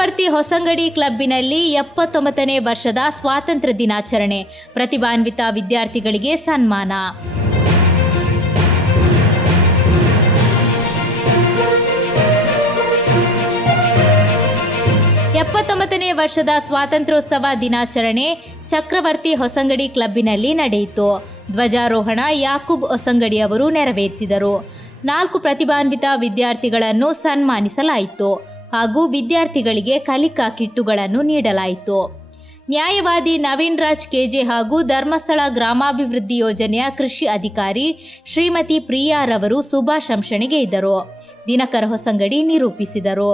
ಚಕ್ರವರ್ತಿ ಹೊಸಂಗಡಿ ಕ್ಲಬ್ಬಿನಲ್ಲಿ 79ನೇ ವರ್ಷದ ಸ್ವಾತಂತ್ರ್ಯ ದಿನಾಚರಣೆ. ಪ್ರತಿಭಾನ್ವಿತ ವಿದ್ಯಾರ್ಥಿಗಳಿಗೆ ಸನ್ಮಾನ. ನೇ ವರ್ಷದ ಸ್ವಾತಂತ್ರ್ಯೋತ್ಸವ ದಿನಾಚರಣೆ ಚಕ್ರವರ್ತಿ ಹೊಸಂಗಡಿ ಕ್ಲಬ್ಬಿನಲ್ಲಿ ನಡೆಯಿತು. ಧ್ವಜಾರೋಹಣ ಯಾಕೂಬ್ ಹೊಸಂಗಡಿ ಅವರು ನೆರವೇರಿಸಿದರು. 4 ಪ್ರತಿಭಾನ್ವಿತ ವಿದ್ಯಾರ್ಥಿಗಳನ್ನು ಸನ್ಮಾನಿಸಲಾಯಿತು ಹಾಗೂ ವಿದ್ಯಾರ್ಥಿಗಳಿಗೆ ಕಲಿಕಾ ಕಿಟ್ಟುಗಳನ್ನು ನೀಡಲಾಯಿತು. ನ್ಯಾಯವಾದಿ ನವೀನ್ ರಾಜ್ ಕೆಜೆ ಹಾಗೂ ಧರ್ಮಸ್ಥಳ ಗ್ರಾಮಾಭಿವೃದ್ಧಿ ಯೋಜನೆಯ ಕೃಷಿ ಅಧಿಕಾರಿ ಶ್ರೀಮತಿ ಪ್ರಿಯಾರವರು ಶುಭಾಶಂಸನೆಗೆ ಇದ್ದರು. ದಿನಕರ ಹೊಸಂಗಡಿ ನಿರೂಪಿಸಿದರು.